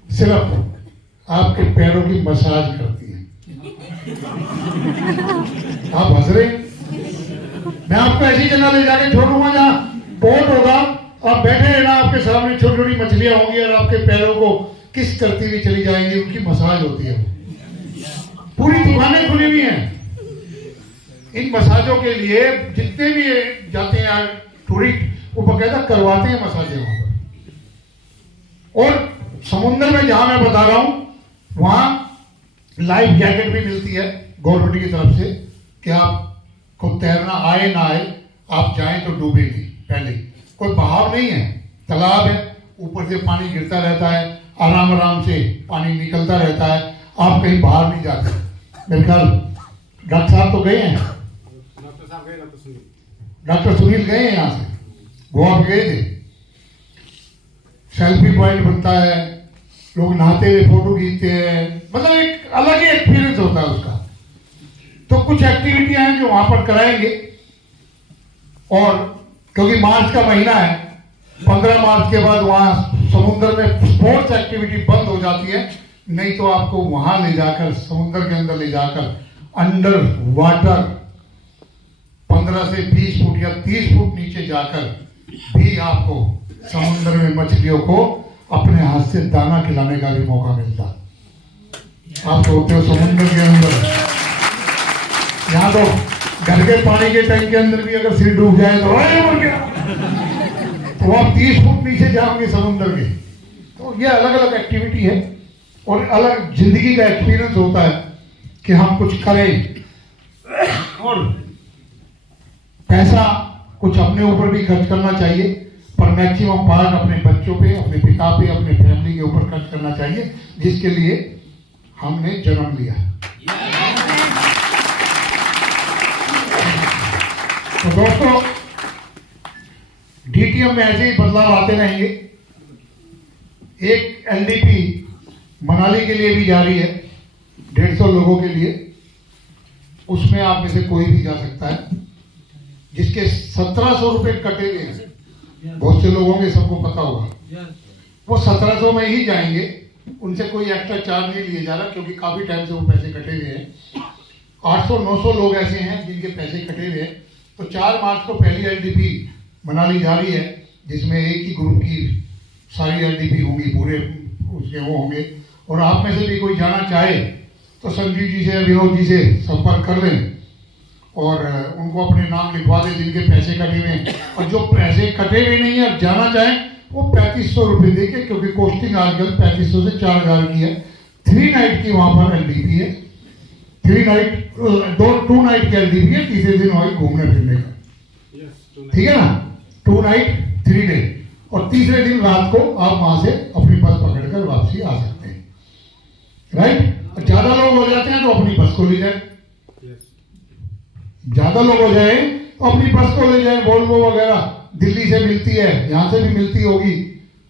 सिर्फ आपके पैरों की मसाज करती हैं। आप हंस रहे, मैं आपको ऐसी जगह ले जाके छोड़ूंगा जहां बोट होगा, आप बैठे रहना, आपके सामने छोटी छोटी मछलियां होंगी और आपके पैरों को किस करती हुई चली जाएंगी, उनकी मसाज होती है। पूरी दुकानें खुली हुई हैं इन मसाजों के लिए। जितने भी जाते हैं टूरिस्ट, वो बकायदा करवाते हैं मसाजें वहां पर। और समुद्र में जहां मैं बता रहा हूं, वहां लाइफ जैकेट भी मिलती है गवर्नमेंट की तरफ से, कि आपको तैरना आए ना आए, आप जाएं तो डूबेगी। पहले कोई बहाव नहीं है, तालाब है, ऊपर से पानी गिरता रहता है, आराम आराम से पानी निकलता रहता है, आप कहीं बाहर नहीं जाते। मेरे ख्याल डॉक्टर साहब तो गए हैं, डॉक्टर सुनील गए हैं यहाँ से, गोवा गए थे। सेल्फी पॉइंट बनता है, लोग नहाते हुए फोटो खींचते हैं, मतलब एक अलग ही एक्सपीरियंस होता है उसका। तो कुछ एक्टिविटियां हैं जो वहां पर कराएंगे। और क्योंकि मार्च का महीना है, 15 मार्च के बाद वहां समुद्र में स्पोर्ट्स एक्टिविटी बंद हो जाती है। नहीं तो आपको वहां ले जाकर, समुद्र के अंदर ले जाकर, अंडर वाटर 15 से 20 फुट या 30 फुट नीचे जाकर भी आपको समुद्र में मछलियों को अपने हाथ से दाना खिलाने का भी मौका मिलता। आप सोचते हो समुद्र के अंदर, यहाँ तो घर के पानी के टैंक के अंदर भी अगर सिर डूब जाए तो मर गया, तो आप 30 फुट नीचे जाओगे समुद्र के। तो ये अलग अलग एक्टिविटी है। और अलग जिंदगी का एक्सपीरियंस होता है कि हम कुछ करें और पैसा कुछ अपने ऊपर भी खर्च करना चाहिए, पर मैक्सिमम पार्ट अपने बच्चों पे, अपने पिता पे, अपने फैमिली के ऊपर खर्च करना चाहिए जिसके लिए हमने जन्म लिया। तो दोस्तों, डीटीएम में ऐसे ही बदलाव आते रहेंगे। एक एलडीपी मनाली के लिए भी जारी है, 150 लोगों के लिए। उसमें आप में से कोई भी जा सकता है, जिसके 1700 रुपए कटे हुए हैं। बहुत से लोगों के सबको पता होगा, वो 1700 में ही जाएंगे, उनसे कोई एक्स्ट्रा चार्ज नहीं लिया जा रहा, क्योंकि काफी टाइम से वो पैसे कटे हुए हैं। 800-900 लोग ऐसे हैं जिनके पैसे कटे हुए हैं। तो 4 मार्च को पहली एलडीपी मनाली जारी है, जिसमें एक ही ग्रुप की सारी एलडीपी होंगी, पूरे उसके वो होंगे। और आप में से भी कोई जाना चाहे तो संजीव जी से, विनोद जी से संपर्क कर लें और उनको अपने नाम लिखवा दें जिनके पैसे कटे हुए हैं। और जो पैसे कटे हुए नहीं है, जाना चाहें, वो 3500 रुपये देके, क्योंकि कॉस्टिंग आजकल 3500 से 4000 की है। 3 नाइट की वहां पर एलडीपी है, 3 नाइट 2 नाइट की एलडीपी है, तीसरे दिन वही घूमने फिरने का, ठीक है ना। 2 नाइट 3 डे, और तीसरे दिन रात को आप वहां से अपनी बस पकड़कर वापसी आ सकते हैं, राइट। ज्यादा लोग हो जाते हैं तो अपनी बस को ले जाए, ज्यादा लोग हो जाए तो अपनी बस को ले जाए। वोल्वो वगैरह दिल्ली से मिलती है, यहाँ से भी मिलती होगी,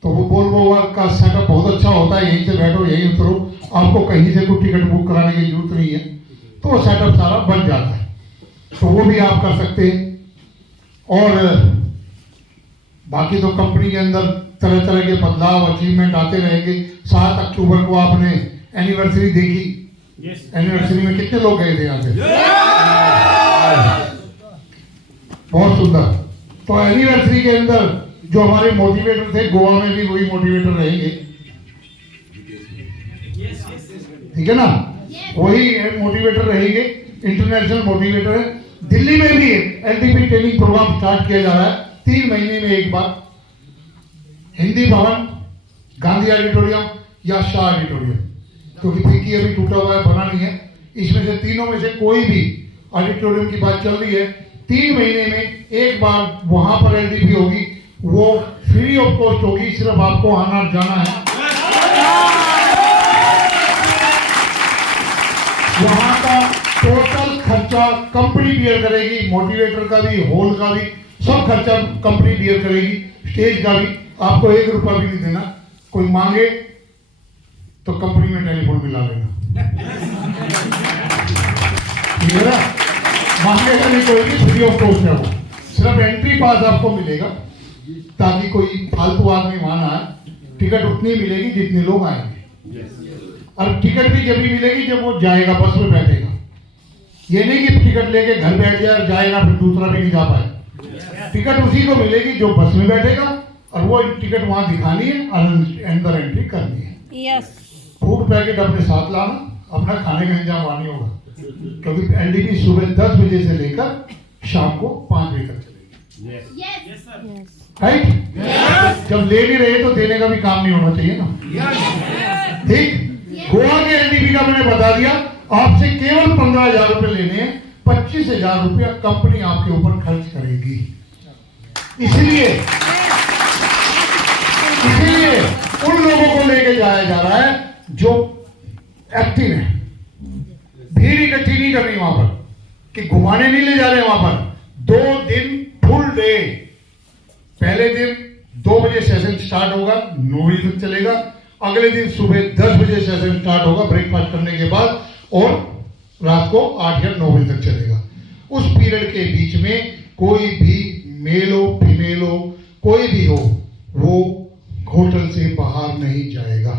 तो वो वोल्वो का सेटअप बहुत अच्छा होता है। यहीं से बैठो, यहीं उतरो, आपको कहीं से कोई टिकट बुक कराने की जरूरत नहीं है, तो वो सेटअप सारा बन जाता है, तो वो भी आप कर सकते हैं। और बाकी तो कंपनी के अंदर तरह तरह के बदलाव, अचीवमेंट आते रहेंगे। 7 अक्टूबर को आपने एनिवर्सरी देखी, एनिवर्सरी में कितने लोग गए थे यहाँ से? बहुत सुंदर। तो एनिवर्सरी के अंदर जो हमारे मोटिवेटर थे, गोवा में भी वही मोटिवेटर रहेंगे, ठीक है ना, वही मोटिवेटर रहेंगे, इंटरनेशनल मोटिवेटर है। दिल्ली में भी एलडीपी ट्रेनिंग प्रोग्राम स्टार्ट किया जा रहा है, 3 महीने में एक बार। हिंदी भवन, गांधी ऑडिटोरियम या शाह ऑडिटोरियम, क्योंकि फिकी अभी टूटा हुआ है, बना नहीं है। इसमें से तीनों में से कोई भी ऑडिटोरियम की बात चल रही है, 3 महीने में एक बार वहां पर एलडीपी होगी, वो फ्री ऑफ कॉस्ट होगी, सिर्फ आपको आना जाना है। वहां का टोटल खर्चा कंपनी बियर करेगी, मोटिवेटर का भी, हॉल का भी, सब खर्चा कंपनी बियर करेगी, स्टेज का भी। आपको 1 रुपया भी नहीं देना। कोई मांगे तो कंपनी में टेलीफोन मिला लेना, ठीक है ना। मांगेगा नहीं कोई भी, फ्री ऑफ कॉस्ट है वो, सिर्फ एंट्री पास आपको मिलेगा, ताकि कोई फालतू आदमी वहां ना आए। टिकट उतनी मिलेगी जितने लोग आएंगे, और टिकट भी जब भी मिलेगी जब वो जाएगा, बस में बैठेगा। ये नहीं कि टिकट लेके घर बैठ जाए और जाए ना, फिर दूसरा भी नहीं जा पाए। टिकट उसी को मिलेगी जो बस में बैठेगा, और वो टिकट वहां दिखानी है और अंदर एंट्री करनी है। फूड पैकेट अपने साथ लाना, अपना खाने का इंतजाम वहां नहीं होगा, क्योंकि एलडीपी सुबह 10 बजे से लेकर शाम को 5 बजे तक चलेगी, राइट। जब ले भी रहे तो देने का भी काम नहीं होना चाहिए ना, ठीक। गोवा के एलडीपी का मैंने बता दिया, आपसे केवल 15,000 रुपए लेने हैं, 25,000 रुपया कंपनी आपके ऊपर खर्च करेगी। इसलिए उन लोगों को लेके जाया जा रहा है जो एक्टिव है। भीड़ इकट्ठी नहीं करनी वहां पर, कि घुमाने नहीं ले जा रहे वहां पर। 2 दिन फुल डे, पहले दिन 2 बजे सेशन स्टार्ट होगा, 9 बजे तक चलेगा। अगले दिन सुबह 10 बजे सेशन स्टार्ट होगा ब्रेकफास्ट करने के बाद, और रात को 8 या 9 बजे तक चलेगा। उस पीरियड के बीच में कोई भी मेल हो, फीमेल हो, कोई भी हो, वो होटल से बाहर नहीं जाएगा,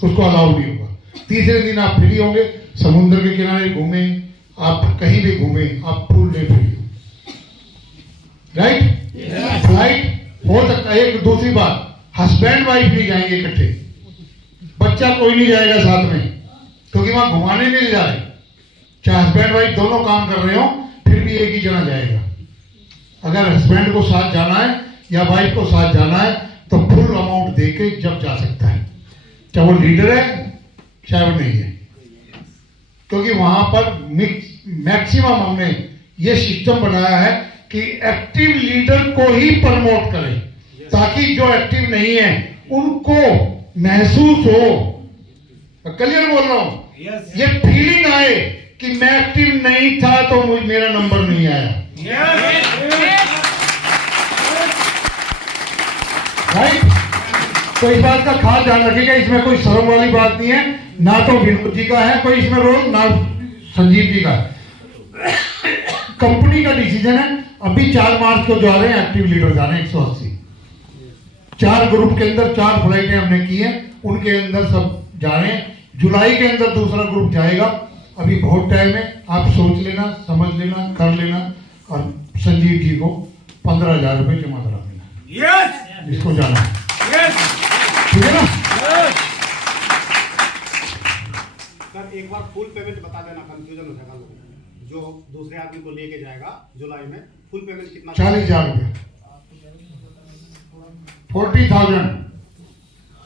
उसको अलाउ नहीं होगा। तीसरे दिन आप फ्री होंगे, समुद्र के किनारे घूमे, आप कहीं भी घूमे, आप फुल डे फ्री हो, राइट। फ्लाइट हो सकता है। एक दूसरी बात, हस्बैंड वाइफ नहीं जाएंगे इकट्ठे, बच्चा कोई नहीं जाएगा साथ में, क्योंकि वहां घुमाने नहीं जा रहे। चाहे हस्बैंड वाइफ दोनों काम कर रहे हो, फिर भी एक ही जना जाएगा। अगर हस्बैंड को साथ जाना है या वाइफ को साथ जाना है, तो फुल अमाउंट देके जब जा सकता है, चाहे वो लीडर है शायद नहीं है, क्योंकि वहां पर मैक्सिमम हमने ये सिस्टम बनाया है कि एक्टिव लीडर को ही प्रमोट करें, ताकि जो एक्टिव नहीं है उनको महसूस हो, क्लियर बोल रहा हूं, ये फीलिंग आए कि मैं एक्टिव नहीं था तो मेरा नंबर नहीं आया। राइट? तो इस बात का खास ध्यान रखिएगा, इसमें कोई शर्म वाली बात नहीं है, ना तो विनोद जी का है कोई इसमें रोल, ना संजीव जी का। कंपनी का डिसीजन है। अभी 4 मार्च को जा रहे हैं एक्टिव लीडर, जा रहे हैं 180, 4 ग्रुप के अंदर 4 फ्लाइटें हमने की हैं, उनके अंदर सब जा रहे हैं। जुलाई के अंदर दूसरा ग्रुप जाएगा। अभी बहुत टाइम है, आप सोच लेना, समझ लेना, कर लेना, और संजीव जी को 15,000 रुपए जमा करा देना। इसको जाना ठीक है ना? सर एक बार फुल पेमेंट बता देना, कंफ्यूजन हो जाएगा लोगों को। जो दूसरे आदमी को लेके जाएगा जुलाई में, फुल पेमेंट कितना? 40,000 रुपये, 40,000।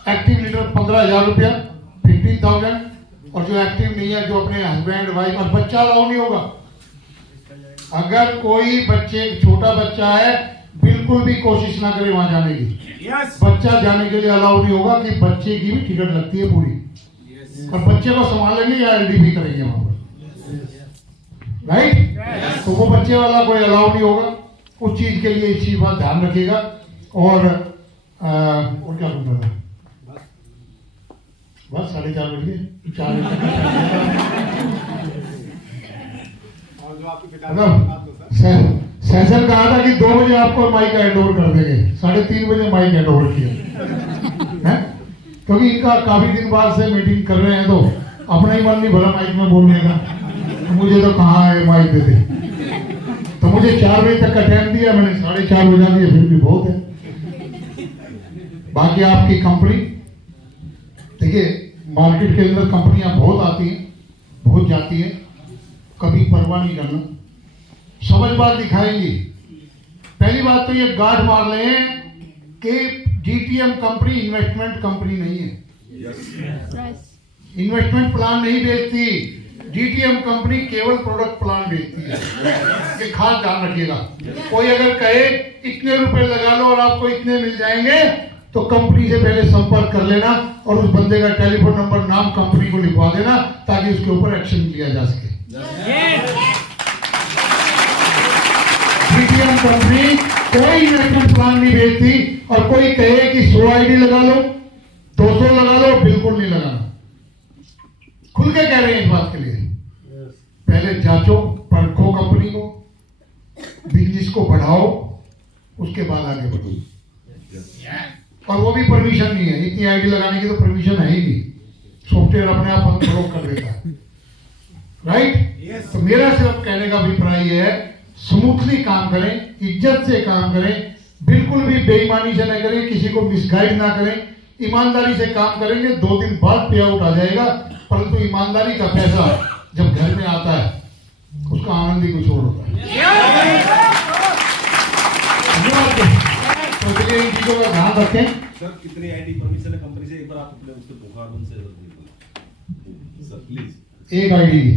एक्टिव लीडर 15,000 रुपया, 15,000। और जो एक्टिव नहीं है, जो अपने हस्बैंड वाइफ और बच्चा अलाउ नहीं होगा। अगर कोई बच्चे, छोटा बच्चा है, बिल्कुल भी कोशिश ना करे वहां जाने की। बच्चा जाने के लिए अलाउ नहीं होगा, कि बच्चे की भी टिकट लगती है पूरी, और बच्चे को संभालेंगे या एलडीबी करेंगे वहां पर। राइट? तो वो बच्चे वाला कोई अलाउ नहीं होगा। उस चीज के लिए इस चीज का ध्यान रखिएगा। और क्या बोल रहा, बस 4:30 बजे 4 और जो आपके पिता सेशन कहा था कि 2 बजे आपको माइक हैंड ओवर कर देंगे, 3:30 बजे माइक हैंड ओवर किया है, क्योंकि इनका काफी दिन बाद से मीटिंग कर रहे हैं, तो अपना ही मन नहीं भरा माइक में बोलने का। तो मुझे तो कहाँ है माइक देते, तो मुझे 4 बजे तक का टाइम दिया, मैंने 4:30 बजा दिया, फिर भी बहुत है। बाकी आपकी कंपनी, देखिए मार्केट के अंदर कंपनियां बहुत आती हैं, बहुत जाती हैं, कभी परवाह नहीं करना, समझ बात दिखाएंगी। पहली बात तो ये गार्ड मार ले कि डीटीएम कंपनी इन्वेस्टमेंट कंपनी नहीं है। इन्वेस्टमेंट प्लान नहीं बेचती, डीटीएम कंपनी केवल प्रोडक्ट प्लान बेचती है। ये खास ध्यान रखिएगा। कोई अगर कहे इतने रुपए लगा लो और आपको इतने मिल जाएंगे, तो कंपनी से पहले संपर्क कर लेना और उस बंदे का टेलीफोन नंबर, नाम, कंपनी को लिखवा देना, ताकि उसके ऊपर एक्शन लिया जा सके। डीटीएम कंपनी कोई इन्वेस्टमेंट प्लान नहीं भेजती, और कोई कहे कि 100 आईडी लगा लो, 200 लगा लो, बिल्कुल नहीं लगाना। खुल के कह रहे हैं इस बात के लिए। पहले जांचो, परखो कंपनी को, बिजनेस को बढ़ाओ, उसके बाद आगे बढ़ो। और वो भी परमिशन नहीं है, इतनी आईडी लगाने की तो परमिशन है ही नहीं, सॉफ्टवेयर अपने आप अनब्लॉक कर देता है। राइट? तो मेरा सिर्फ कहने का अभिप्राय ये है, स्मूथली काम करें, इज्जत से काम करें, बिल्कुल भी बेईमानी से ना करें, किसी को मिसगाइड ना करें, ईमानदारी से काम करेंगे, 2 दिन बाद पे आउट आ जाएगा। परंतु ईमानदारी का पैसा जब घर में आता है, उसका आनंद ही कुछ और होता है। तो इसलिए इन चीजों का ध्यान रखें। सर कितनी आईडी परमिशन है कंपनी से, एक बार आप अपने उसके बुखारबंद से सर प्लीज। एक आईडी की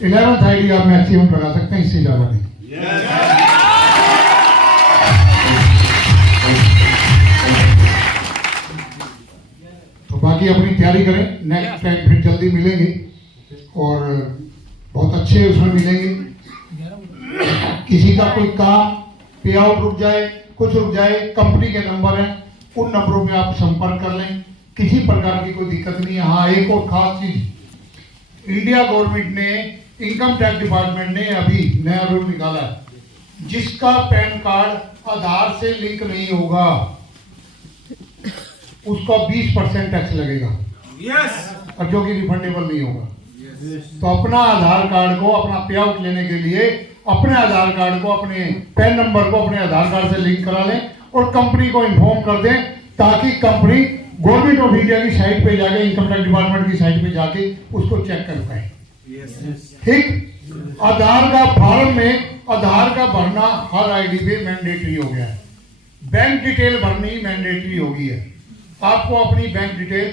11th आईडी आप मैक्सिमम लगा सकते हैं, इससे ज्यादा नहीं। तो बाकी अपनी तैयारी करें, नेक्स्ट टाइम फिर जल्दी मिलेंगे और बहुत अच्छे उसमें मिलेंगे। किसी का कोई काम पे आउट रुक जाए, कुछ रुक जाए, कंपनी के नंबर हैं, उन नंबरों पे आप संपर्क कर लें, किसी प्रकार की कोई दिक्कत नहीं है। हाँ, एक और खास चीज, इंडिया गवर्नमेंट ने, इनकम टैक्स डिपार्टमेंट ने अभी नया रूल निकाला है, जिसका पैन कार्ड आधार से लिंक नहीं होगा उसका 20% टैक्स लगेगा। और जो कि रिफंडेबल नहीं होगा। तो अपना आधार कार्ड को, अपना पे आउट लेने के लिए अपने आधार कार्ड को, अपने पैन नंबर को अपने आधार कार्ड से लिंक करा लें और कंपनी को इन्फॉर्म कर दें, ताकि कंपनी गवर्नमेंट ऑफ इंडिया की साइट पे जाके, इनकम टैक्स डिपार्टमेंट की साइट पे जाके उसको चेक कर पाए। ठीक। आधार का फॉर्म में आधार का भरना हर आईडी पे मैंडेटरी हो गया है। बैंक डिटेल भरनी मैंडेटरी हो गई है। आपको अपनी बैंक डिटेल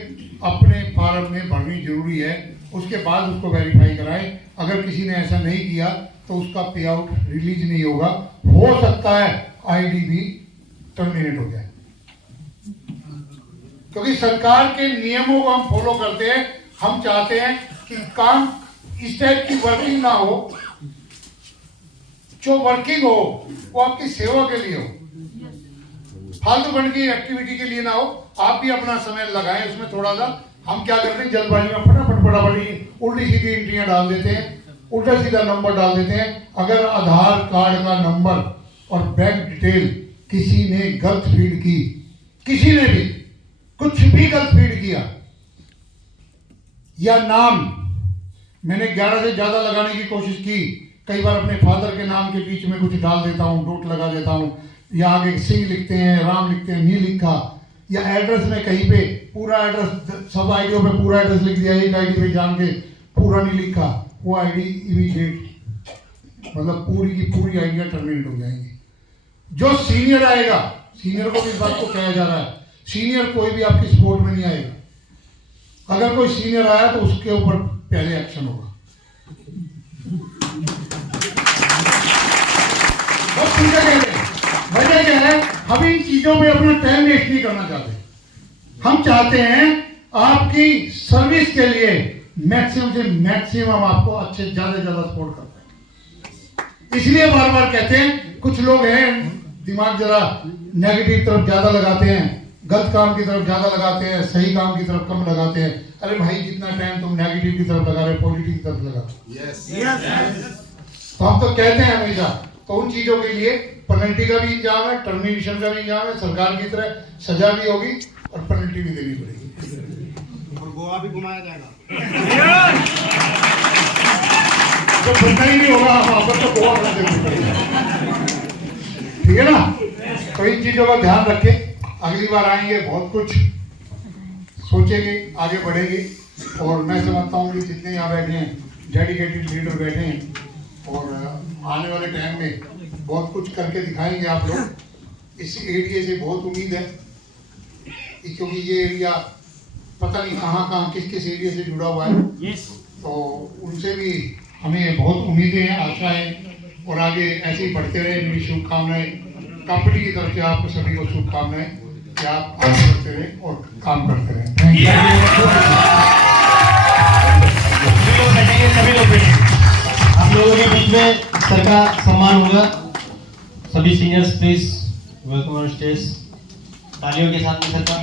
अपने फॉर्म में भरनी जरूरी है, उसके बाद उसको वेरीफाई कराएं। अगर किसी ने ऐसा नहीं किया तो उसका पे आउट रिलीज नहीं होगा, हो सकता है आईडी भी टर्मिनेट हो जाए। क्योंकि सरकार के नियमों को हम फॉलो करते हैं। हम चाहते हैं कि काम इस टाइप की वर्किंग ना हो, जो वर्किंग हो वो आपकी सेवा के लिए हो, फालतू बन की एक्टिविटी के लिए ना हो। आप भी अपना समय लगाएं उसमें थोड़ा सा। हम क्या करते हैं, जल्दबाजी में फटाफट उल्टी सीधी एंट्रियां डाल देते हैं, उल्टा सीधा नंबर डाल देते हैं। अगर आधार कार्ड का नंबर और बैंक डिटेल किसी ने गलत फीड की, किसी ने भी कुछ भी गलत फीड किया, या नाम मैंने 11 से ज्यादा लगाने की कोशिश की, कई बार अपने फादर के नाम के बीच में कुछ डाल देता हूँ, डॉट लगा देता हूँ, या आगे सिंह लिखते हैं, राम लिखते हैं, नहीं लिखा, या एड्रेस में कहीं पे पूरा एड्रेस, सब आईडियों पे पूरा एड्रेस लिख दिया, एक आईडी पे जान के पूरा नहीं लिखा, वो आईडी इमीडिएट मतलब पूरी की पूरी आईडियां टर्मिनेट हो जाएंगी। जो सीनियर आएगा, सीनियर को भी इस बात को कहा जा रहा है, सीनियर कोई भी आपकी सपोर्ट में नहीं आएगा। अगर कोई सीनियर आया तो उसके ऊपर पहले एक्शन होगा। वजह क्या है, हम इन चीजों में अपना टाइम वेस्ट नहीं करना चाहते। हम चाहते हैं आपकी सर्विस के लिए मैक्सिमम से मैक्सिमम आपको अच्छे ज्यादा से ज्यादा सपोर्ट करते हैं। इसलिए बार बार कहते हैं, कुछ लोग हैं दिमाग जरा नेगेटिव तरफ ज्यादा लगाते हैं, गलत काम की तरफ ज्यादा लगाते हैं, सही काम की तरफ कम लगाते हैं। अरे भाई, जितना टाइम तुम नेगेटिव की तरफ लगा रहे हो, पॉजिटिव की तरफ लगा। तो हम तो कहते हैं हमेशा, तो उन चीजों के लिए पेनल्टी का भी इंतजाम है, टर्मिनेशन का भी इंतजाम है, सरकार की तरह सजा भी होगी और पेनल्टी भी देनी पड़ेगी, और गोवा भी घुमाया जाएगा। जो बनता ही नहीं होगा वहां पर, तो गोवा कर देंगे। ठीक है ना? तो इन चीजों का ध्यान रखें। अगली बार आएंगे, बहुत कुछ सोचेंगे, आगे बढ़ेंगे। और मैं समझता हूँ कि जितने यहाँ बैठे हैं, डेडिकेटेड लीडर बैठे हैं, और आने वाले टाइम में बहुत कुछ करके दिखाएंगे आप लोग। इस एरिया से बहुत उम्मीद है, क्योंकि ये एरिया पता नहीं कहाँ किस किस एरिया से जुड़ा हुआ है। तो उनसे भी हमें बहुत उम्मीदें हैं, आशाएं, और आगे ऐसे ही बढ़ते रहे। मेरी शुभकामनाएं कंपनी की तरफ से आपको सभी को शुभकामनाएं कि आप आगे बढ़ते रहें और काम करते रहें। सभी लोग बैठेंगे। हम लोगों के बीच में सर का सम्मान होगा। सभी seniors please welcome on stage. तालियों के साथ में सर का